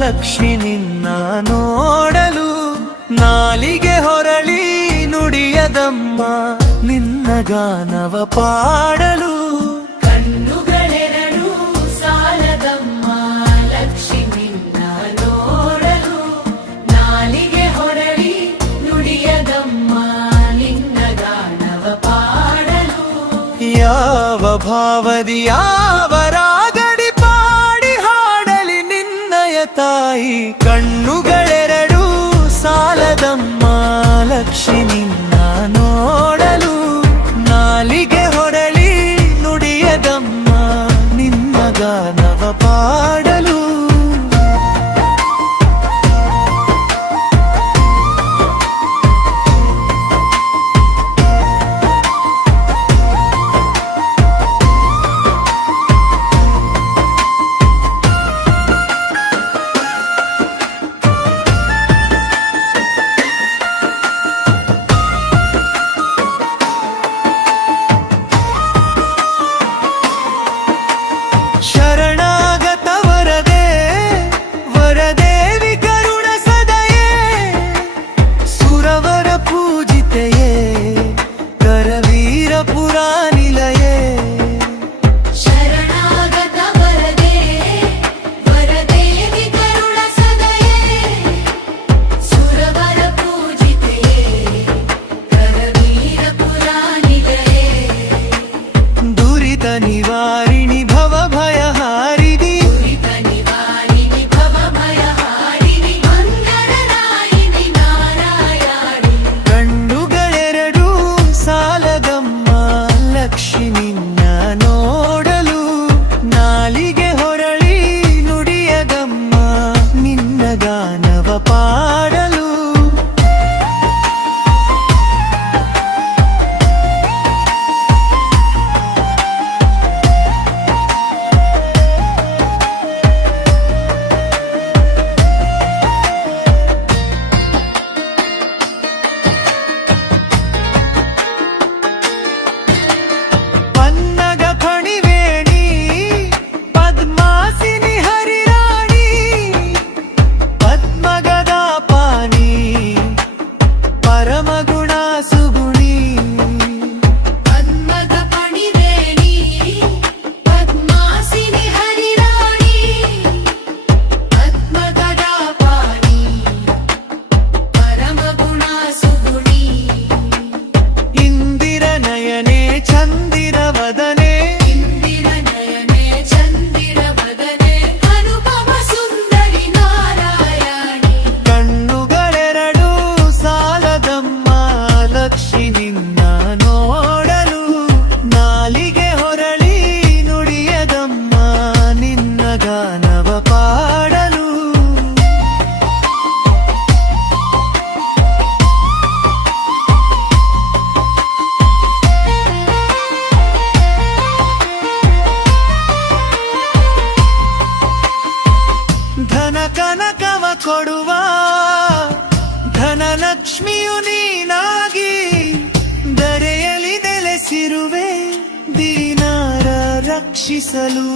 ಲಕ್ಷ್ಮಿ ನಿನ್ನ ನೋಡಲು ನಾಲಿಗೆ ಹೊರಳಿ ನುಡಿಯದಮ್ಮ ನಿನ್ನ ಗಾನವ ಪಾಡಲು ಕಣ್ಣುಗಳೆರಡು ಸಾಲದಮ್ಮ ಲಕ್ಷ್ಮಿ ನಿನ್ನ ನೋಡಲು ನಾಲಿಗೆ ಹೊರಳಿ ನುಡಿಯದಮ್ಮ ನಿನ್ನ ಗಾನವ ಪಾಡಲು ಯಾವ ಭಾವದಿ ಯಾವ ರಾಗಡಿ ಪಾಡಿ ಹಾಡಲಿ ನಿನ್ನಯ ತಾಯಿ ಕಣ್ಣುಗಳೆರಡು ಸಾಲದಮ್ಮ ಲಕ್ಷ್ಮಿ ನಿನ್ನ ನೋಡಲು ನಾಲಿಗೆ ಹೊರಳಿ ನುಡಿಯದಮ್ಮ ನಿನ್ನ ಗಾನವ ಪಾಡಲು ಶರಣಾಗತ ವರದೆ ವರದೇವಿ ಕರುಣ ಸದಯೇ ಸುರವರ ಪೂಜಿತೆಯೇ ಕರವೀರ ಪುರಾನಿಲಯೇ ಶರಣಾಗತ ವರದೆ ವರದೇವಿ ಕರುಣ ಸದಯೇ ಸುರವರ ಪೂಜಿತೆಯೇ ಕರವೀರ ಪುರಾನಿಲಯೇ ದುರಿತ ನಿವಾರಿಣಿ ಭವ ಭಯಹಾರಿಣಿ ದುರಿತ ನಿವಾರಿಣಿ ಭವ ಭಯಹಾರಿಣಿ ಮಂಗಳರಾಯಿಣಿ ನಾರಾಯಣಿ ಕಣ್ಣುಗಳೆರಡು ಸಾಲದಮ್ಮ ಲಕ್ಷ್ಮಿ ನಿನ್ನ ನೋಡಲು ನಾಲಿಗೆ ಹೊರಳಿ ನುಡಿಯದಮ್ಮ ನಿನ್ನ ಗಾನವ ಪಾಡಲು ಪನ್ನಗ ಫಣಿವೇಣಿ ಪದ್ಮಾಸಿನಿ ಹರಿರಾಣಿ ಪದ್ಮಗದ ಪಾನಿ ಪರಮಗುಣ ಸುಗುಣಿ ಪದ್ಮದ ಪಣಿವೇಣಿ ಪದ್ಮಾಸಿನಿ ಹರಿರಾಣಿ ಪದ್ಮಗದ ಪಾಣಿ ಪರಮಗುಣ ಸುಗುಣಿ ಇಂದಿರ ನಯನೆ ಚಂದಿರ ವದನೆ ಇಂದಿರ ನಯನೆ ಚಂದಿರ ವದನೆ ಅನುಪಮ ಸುಂದರಿ ನಾರಾಯಣಿ ಕಣ್ಣುಗಳೆರಡು ಸಾಲದಮ್ಮ ಲಕ್ಷ್ಮಿ ನಿನ್ನ ನೋಡಲು ನಾಲಿಗೆ ಹೊರಳಿ ನುಡಿಯದಮ್ಮ ನಿನ್ನ ಗಾನವ ಪಾಡಲು ಧನ ಕನಕವ ಕೊಡುವ ಧನಲಕ್ಷ್ಮಿಯು ನೀನಾಗಿ ದರೆಯಲಿ ನೆಲೆಸಿರುವೆ ದೀನಾರ ರಕ್ಷಿಸಲು